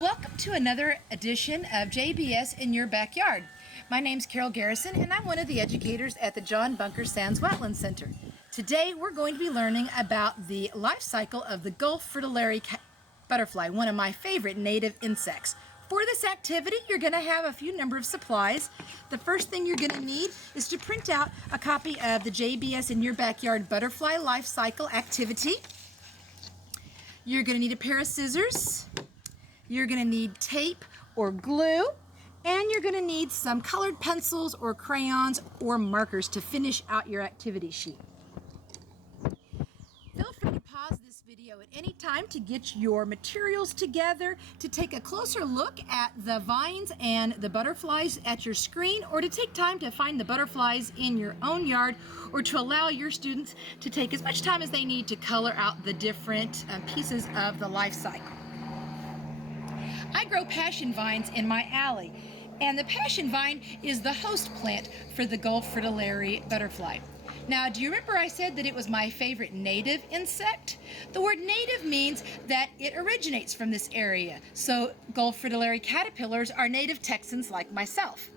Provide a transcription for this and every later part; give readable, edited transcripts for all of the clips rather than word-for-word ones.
Welcome to another edition of JBS in Your Backyard. My name's Carol Garrison and I'm one of the educators at the John Bunker Sands Wetland Center. Today we're going to be learning about the life cycle of the Gulf Fritillary butterfly, one of my favorite native insects. For this activity, you're going to have a few number of supplies. The first thing you're going to need is to print out a copy of the JBS in Your Backyard Butterfly Life Cycle activity. You're going to need a pair of scissors. You're going to need tape or glue, and you're going to need some colored pencils or crayons or markers to finish out your activity sheet. Feel free to pause this video at any time to get your materials together, to take a closer look at the vines and the butterflies at your screen, or to take time to find the butterflies in your own yard, or to allow your students to take as much time as they need to color out the different pieces of the life cycle. I grow passion vines in my alley, and the passion vine is the host plant for the Gulf Fritillary butterfly. Now, do you remember I said that it was my favorite native insect? The word native means that it originates from this area. So Gulf Fritillary caterpillars are native Texans like myself.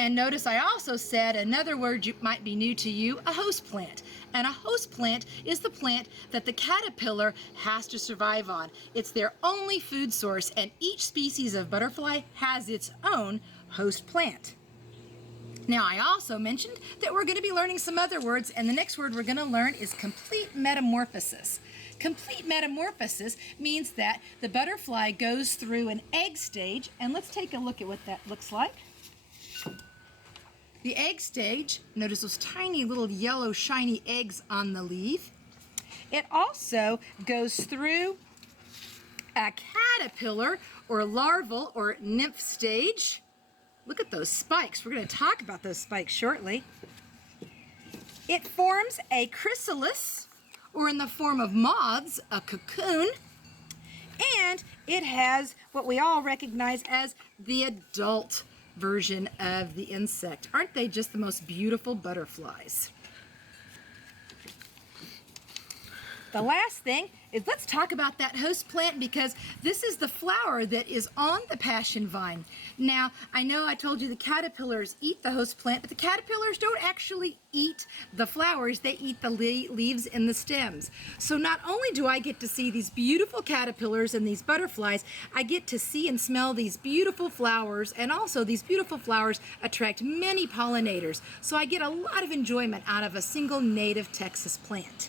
And notice I also said another word might be new to you, a host plant. And a host plant is the plant that the caterpillar has to survive on. It's their only food source, and each species of butterfly has its own host plant. Now, I also mentioned that we're going to be learning some other words, and the next word we're going to learn is complete metamorphosis. Complete metamorphosis means that the butterfly goes through an egg stage, and let's take a look at what that looks like. The egg stage, notice those tiny little yellow shiny eggs on the leaf. It also goes through a caterpillar or larval or nymph stage. Look at those spikes. We're going to talk about those spikes shortly. It forms a chrysalis, or in the form of moths, a cocoon. And it has what we all recognize as the adult version of the insect. Aren't they just the most beautiful butterflies? The last thing is, let's talk about that host plant, because this is the flower that is on the passion vine. Now, I know I told you the caterpillars eat the host plant, but the caterpillars don't actually eat the flowers, they eat the leaves and the stems. So not only do I get to see these beautiful caterpillars and these butterflies, I get to see and smell these beautiful flowers, and also these beautiful flowers attract many pollinators. So I get a lot of enjoyment out of a single native Texas plant.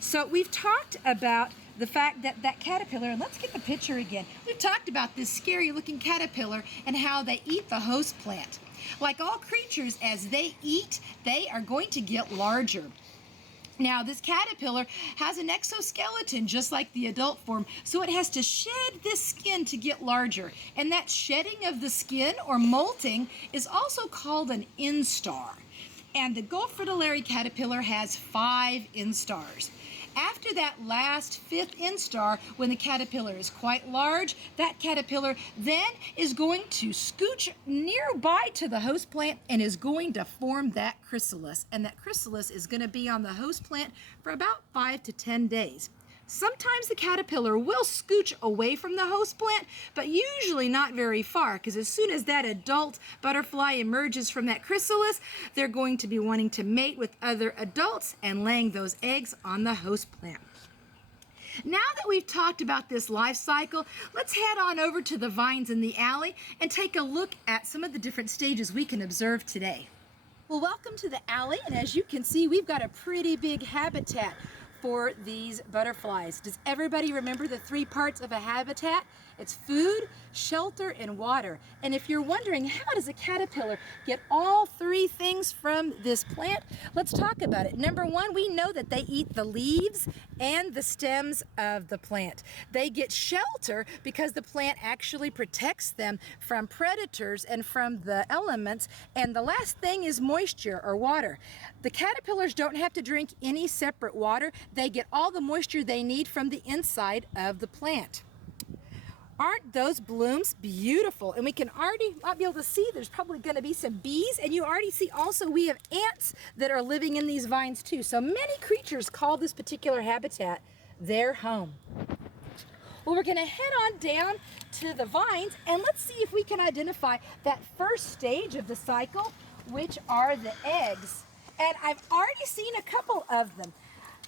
So we've talked about the fact that that caterpillar, and let's get the picture again. We've talked about this scary looking caterpillar and how they eat the host plant. Like all creatures, as they eat, they are going to get larger. Now, this caterpillar has an exoskeleton just like the adult form, so it has to shed this skin to get larger. And that shedding of the skin, or molting, is also called an instar. And the Gulf Fritillary caterpillar has 5 instars. After that last 5th instar, when the caterpillar is quite large, that caterpillar then is going to scooch nearby to the host plant and is going to form that chrysalis. And that chrysalis is going to be on the host plant for about 5 to 10 days. Sometimes the caterpillar will scooch away from the host plant, but usually not very far, because as soon as that adult butterfly emerges from that chrysalis, they're going to be wanting to mate with other adults and laying those eggs on the host plant. Now that we've talked about this life cycle, let's head on over to the vines in the alley and take a look at some of the different stages we can observe today. Well, welcome to the alley, and as you can see, we've got a pretty big habitat for these butterflies. Does everybody remember the 3 parts of a habitat? It's food, shelter, and water. And if you're wondering, how does a caterpillar get all 3 things from this plant? Let's talk about it. Number 1, we know that they eat the leaves and the stems of the plant. They get shelter because the plant actually protects them from predators and from the elements. And the last thing is moisture, or water. The caterpillars don't have to drink any separate water. They get all the moisture they need from the inside of the plant. Aren't those blooms beautiful? And we can already be able to see there's probably going to be some bees, and you already see also we have ants that are living in these vines too. So many creatures call this particular habitat their home. Well, we're going to head on down to the vines and let's see if we can identify that first stage of the cycle, which are the eggs. And I've already seen a couple of them.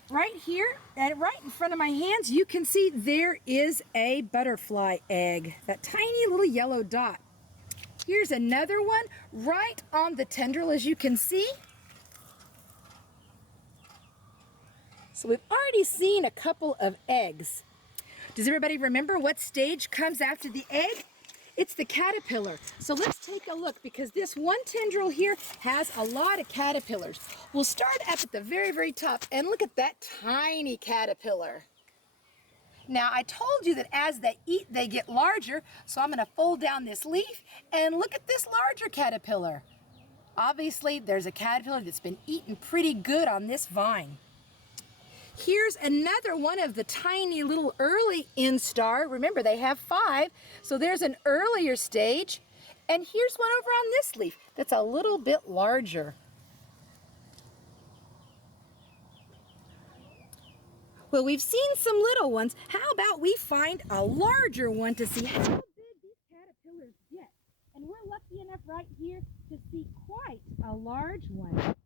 Right here and right in front of my hands, you can see there is a butterfly egg, that tiny little yellow dot. Here's another one right on the tendril, as you can see. So we've already seen a couple of eggs. Does everybody remember what stage comes after the egg? It's the caterpillar. So let's take a look, because this one tendril here has a lot of caterpillars. We'll start up at the very, very top and look at that tiny caterpillar. Now, I told you that as they eat, they get larger, so I'm going to fold down this leaf and look at this larger caterpillar. Obviously, there's a caterpillar that's been eaten pretty good on this vine. Here's another one of the tiny little early instar. Remember, they have 5, so there's an earlier stage. And here's one over on this leaf that's a little bit larger. Well, we've seen some little ones. How about we find a larger one to see how big these caterpillars get? And we're lucky enough right here to see quite a large one.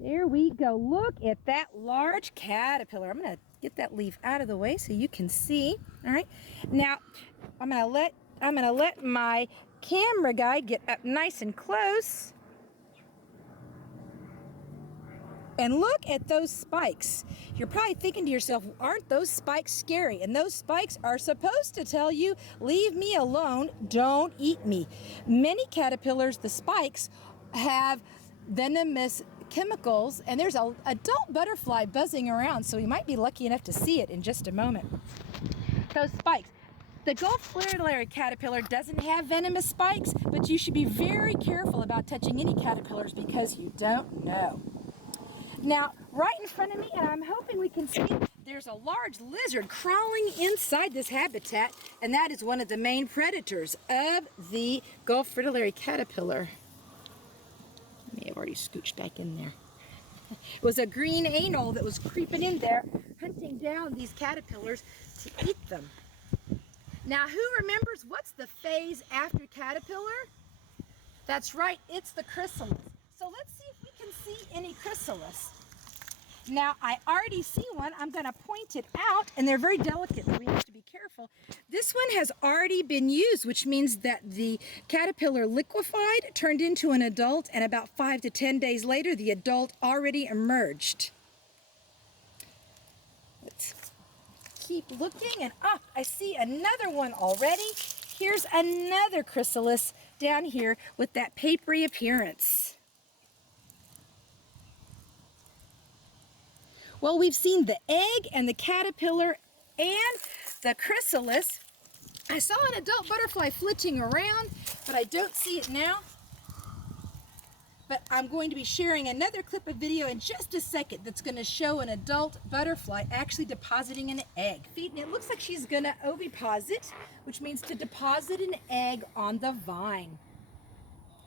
There we go. Look at that large caterpillar. I'm going to get that leaf out of the way so you can see. All right. Now, I'm going to let my camera guy get up nice and close. And look at those spikes. You're probably thinking to yourself, aren't those spikes scary? And those spikes are supposed to tell you, leave me alone, don't eat me. Many caterpillars, the spikes, have venomous chemicals, and there's an adult butterfly buzzing around, so we might be lucky enough to see it in just a moment. Those spikes. The Gulf Fritillary caterpillar doesn't have venomous spikes, but you should be very careful about touching any caterpillars because you don't know. Now, right in front of me, and I'm hoping we can see, there's a large lizard crawling inside this habitat, and that is one of the main predators of the Gulf Fritillary caterpillar. I may have already scooched back in there. It was a green anole that was creeping in there, hunting down these caterpillars to eat them. Now, who remembers what's the phase after caterpillar? That's right, it's the chrysalis. So let's see if we can see any chrysalis. Now, I already see one. I'm going to point it out, and they're very delicate, so we have to be careful. This one has already been used, which means that the caterpillar liquefied, turned into an adult, and about 5 to 10 days later, the adult already emerged. Let's keep looking, and I see another one already. Here's another chrysalis down here with that papery appearance. Well, we've seen the egg and the caterpillar and the chrysalis. I saw an adult butterfly flitting around, but I don't see it now. But I'm going to be sharing another clip of video in just a second that's going to show an adult butterfly actually depositing an egg. And it looks like she's going to oviposit, which means to deposit an egg on the vine.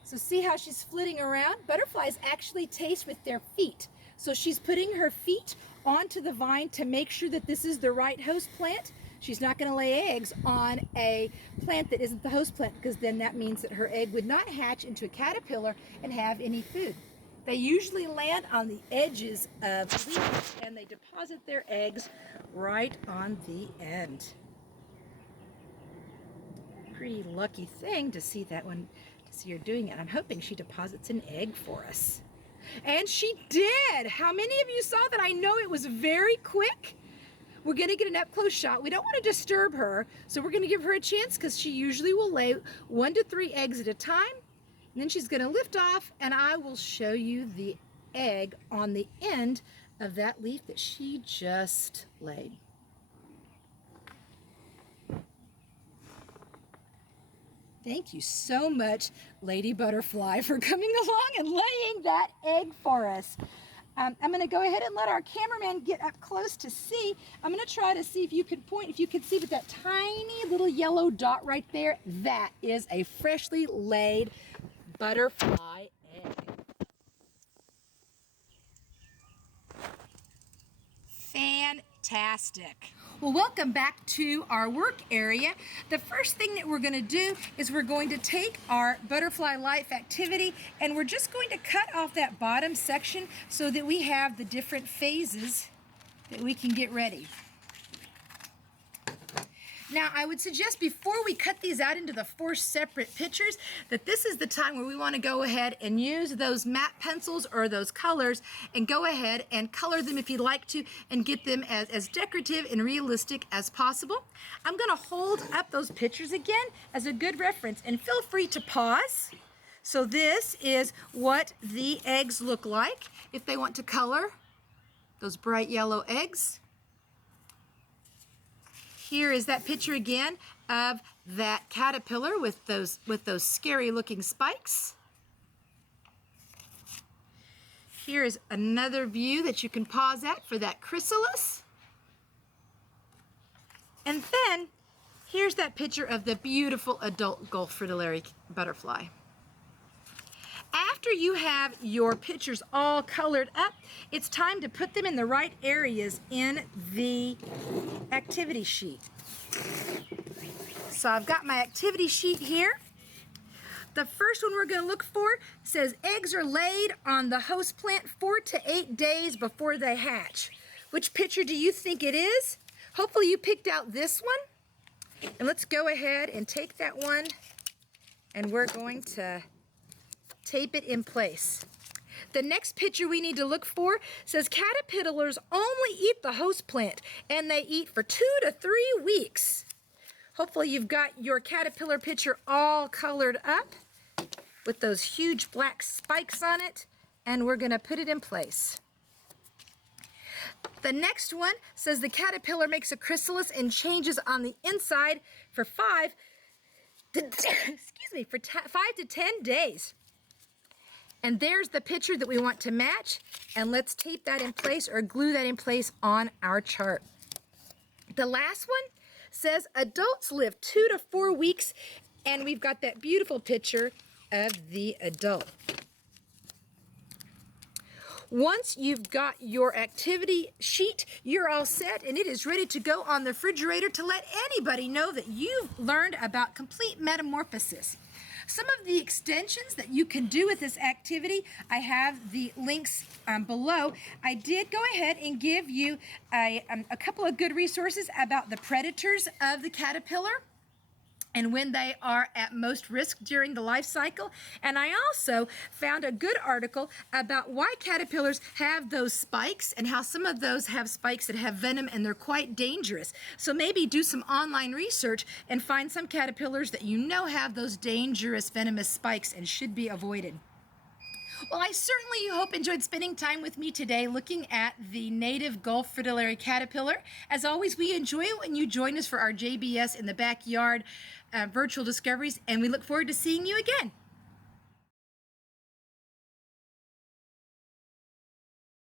So see how she's flitting around? Butterflies actually taste with their feet. So she's putting her feet onto the vine to make sure that this is the right host plant. She's not going to lay eggs on a plant that isn't the host plant, because then that means that her egg would not hatch into a caterpillar and have any food. They usually land on the edges of leaves and they deposit their eggs right on the end. Pretty lucky thing to see that one, to see her doing it. I'm hoping she deposits an egg for us. And she did! How many of you saw that? I know it was very quick. We're going to get an up-close shot. We don't want to disturb her, so we're going to give her a chance, because she usually will lay 1 to 3 eggs at a time. And then she's going to lift off, and I will show you the egg on the end of that leaf that she just laid. Thank you so much, Lady Butterfly, for coming along and laying that egg for us. I'm going to go ahead and let our cameraman get up close to see. I'm going to try to see if you can point, if you can see with that tiny little yellow dot right there, that is a freshly laid butterfly egg. Fantastic. Well, welcome back to our work area. The first thing that we're going to do is we're going to take our butterfly life activity and we're just going to cut off that bottom section so that we have the different phases that we can get ready. Now, I would suggest before we cut these out into the 4 separate pictures that this is the time where we want to go ahead and use those matte pencils or those colors and go ahead and color them if you'd like to and get them as decorative and realistic as possible. I'm going to hold up those pictures again as a good reference and feel free to pause. So this is what the eggs look like if they want to color those bright yellow eggs. Here is that picture again of that caterpillar with those scary looking spikes. Here is another view that you can pause at for that chrysalis. And then here's that picture of the beautiful adult Gulf Fritillary butterfly. After you have your pictures all colored up, it's time to put them in the right areas in the activity sheet. So I've got my activity sheet here. The first one we're going to look for says eggs are laid on the host plant 4 to 8 days before they hatch. Which picture do you think it is? Hopefully you picked out this one. And let's go ahead and take that one and we're going to tape it in place. The next picture we need to look for says caterpillars only eat the host plant and they eat for 2 to 3 weeks. Hopefully you've got your caterpillar picture all colored up with those huge black spikes on it, and we're going to put it in place. The next one says the caterpillar makes a chrysalis and changes on the inside for 5 to 10 days. And there's the picture that we want to match, and let's tape that in place or glue that in place on our chart. The last one says adults live 2 to 4 weeks, and we've got that beautiful picture of the adult. Once you've got your activity sheet, you're all set and it is ready to go on the refrigerator to let anybody know that you've learned about complete metamorphosis. Some of the extensions that you can do with this activity, I have the links below. I did go ahead and give you a couple of good resources about the predators of the caterpillar and when they are at most risk during the life cycle. And I also found a good article about why caterpillars have those spikes and how some of those have spikes that have venom and they're quite dangerous. So maybe do some online research and find some caterpillars that you know have those dangerous venomous spikes and should be avoided. Well, I certainly hope enjoyed spending time with me today looking at the native Gulf Fritillary caterpillar. As always, we enjoy it when you join us for our JBS in the Backyard virtual discoveries, and we look forward to seeing you again.